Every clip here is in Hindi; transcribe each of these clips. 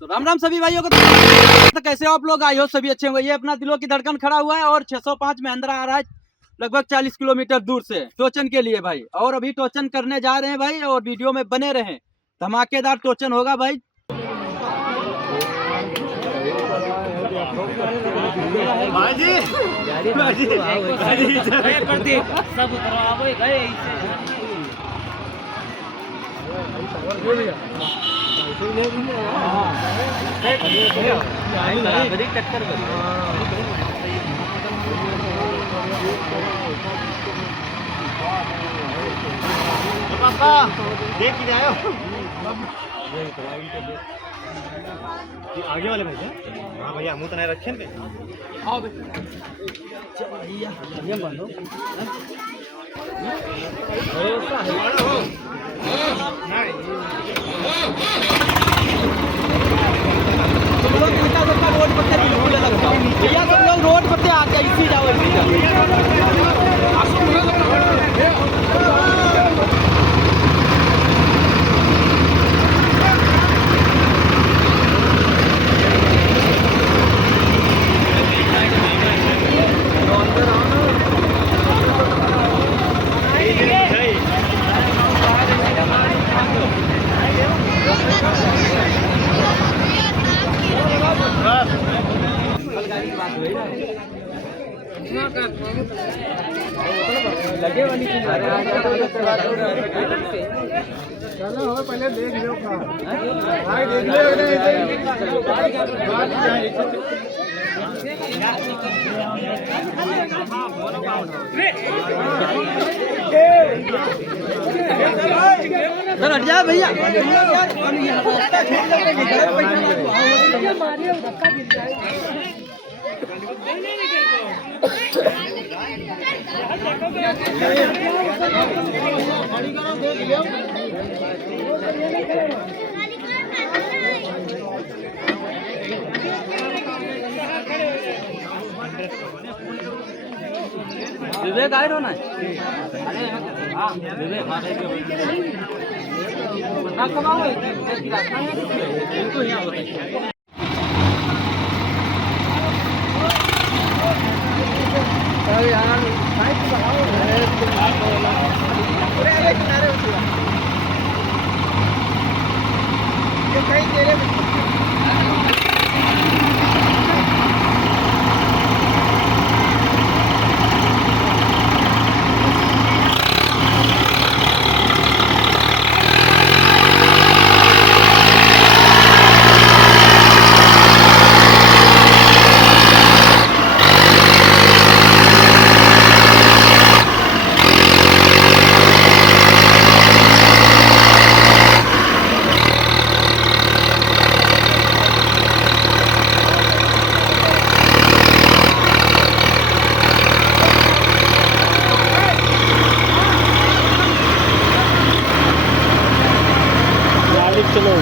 तो राम राम सभी भाइयों को। तो कैसे हो आप लोग? आई हो सभी अच्छे होंगे। ये अपना दिलों की धड़कन खड़ा हुआ है और 605 महिंद्रा आ रहा है लगभग 40 किलोमीटर दूर से टोचन के लिए भाई। और अभी टोचन करने जा रहे हैं भाई और वीडियो में बने रहें, धमाकेदार टोचन होगा भाई। देख के आयो आगे वाले भैया। हाँ भैया मुँह तो नहीं रखे ना। हाँ भैया रोड पर भैया सब लोग रोड पर आके इसी जाओ इसी जाओ। लगे वाली चलो हो पहले देख लो भाई, देख लो हट जा भैया। विवेक आए रहो ना। हाँ विवेक चलो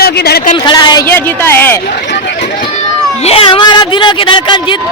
दिलों की धड़कन खड़ा है, ये जीता है, ये हमारा दिलों की धड़कन जीत।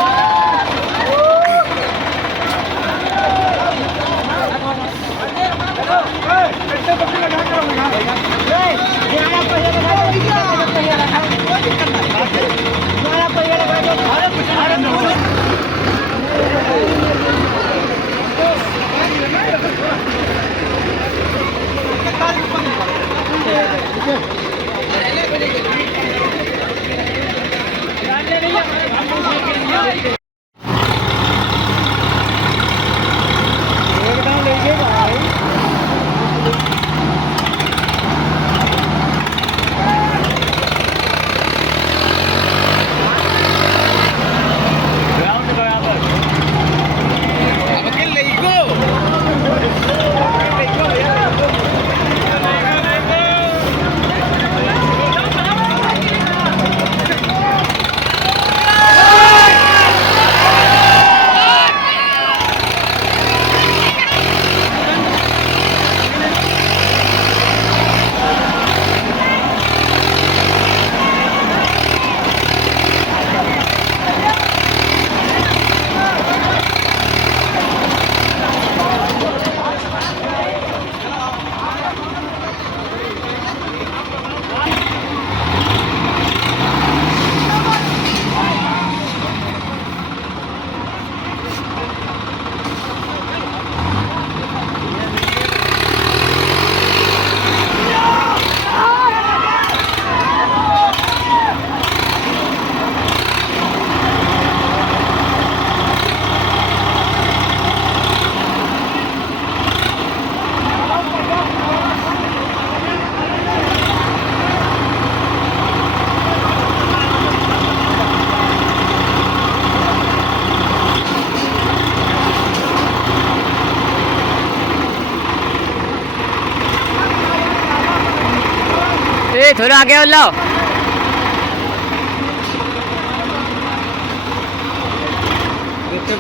थोड़ा आगे हो लो।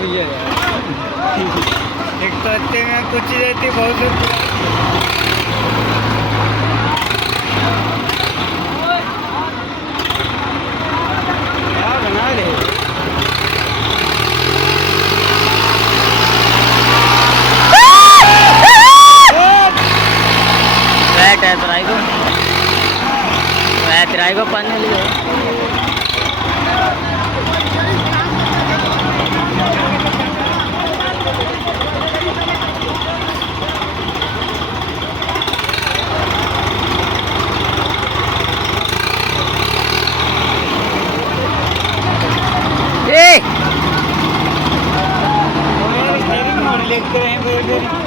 भैया एक तो अच्छे में कुछ रहती बहुत बना रहे तेराई को पानी लिया लेते रहे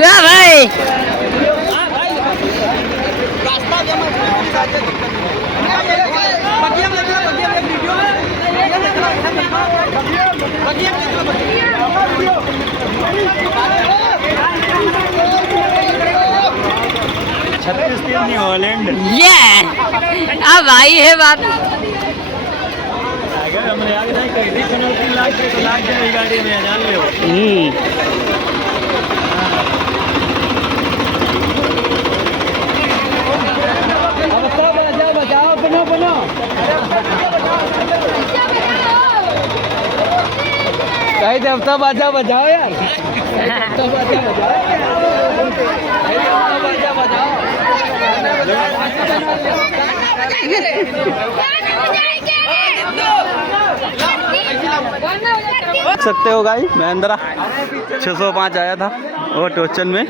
वाह भाई छत्तीस तीन न्यूजीलैंड ये अब भाई है बात अगर हमने आगे नहीं कही थी चुनौती लाख के तो लाख जाए गाड़ी में जान ले कहीं देवता बाजा बजाओ यार देख सकते हो गाइस महिंद्रा 605 आया था और टोचन में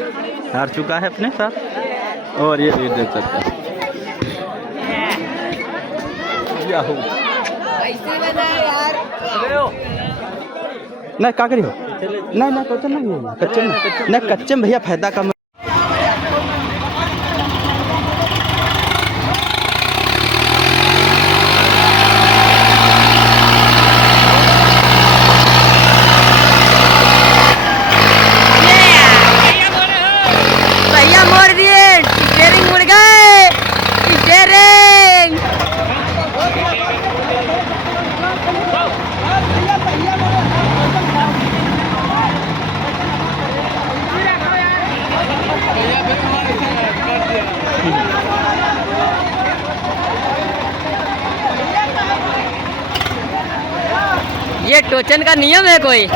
हार चुका है अपने साथ। और ये भी देख सकते हैं याहू नहीं का करी हो नहीं टोचन नहीं कच्चे नहीं कच्चे में भैया फायदा कम। भैया मोड़ दिए स्टीयरिंग मुड़ गए स्टीयरिंग ये टोचन का नियम है कोई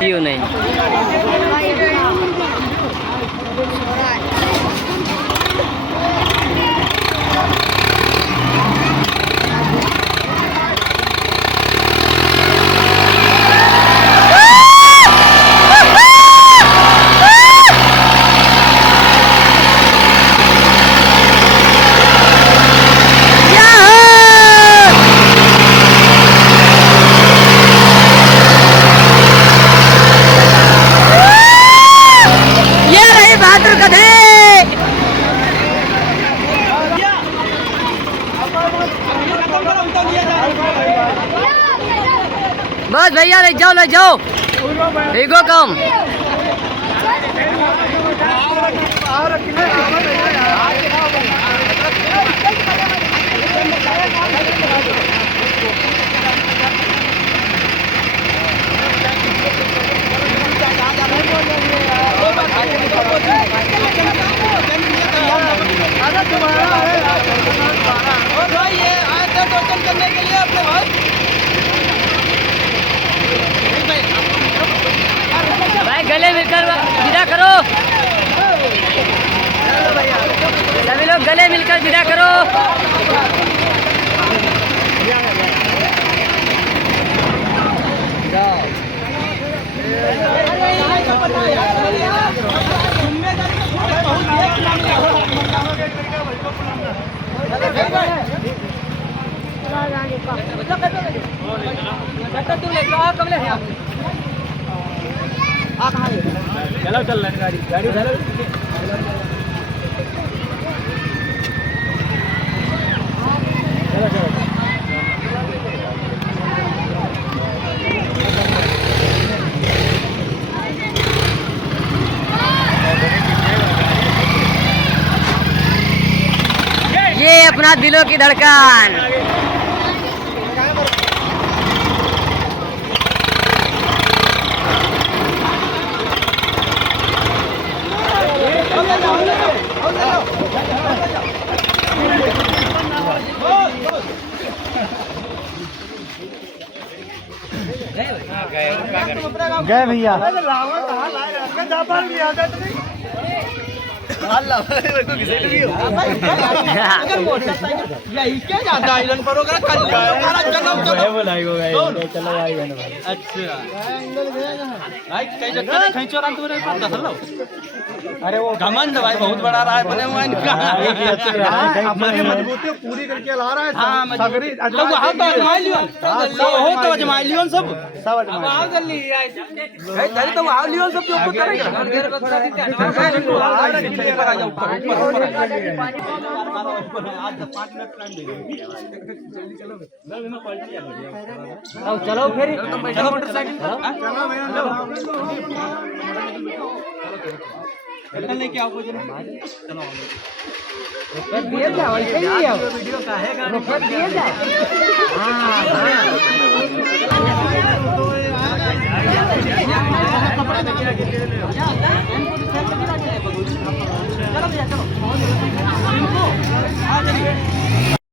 क्यों नहीं बस भैया ले जाओ ठीक हो कम करने के लिए अपने भाई भाई गले मिलकर विदा करो सभी लोग गले मिलकर विदा करो चलो चल गाड़ी चलो ये अपना दिलों की धड़कन गए भैया यही क्या जाता है आयरन पर होगा कल चलो अच्छा भाई कई जगह खींचो रहा तुम्हारे पास दस लो अरे वो घमंड भाई बहुत बड़ा रहा है बने हुआ इनका अपनी मजबूती पूरी करके ला रहा है हाँ मजबूरी तो वहाँ तो अजमा लियो हो तो अजमा लियो सब भाई तो वहाँ लियो सब जो करेगा ऊपर आ जाओ ऊपर आज 5 मिनट टाइम दे चलो फिर चलो मोटरसाइकिल चलो लेके आओ मुझे चलो दिए जाओ ऐसे ही आओ वीडियो का है रुपये दिए जाओ चलो भैया चलो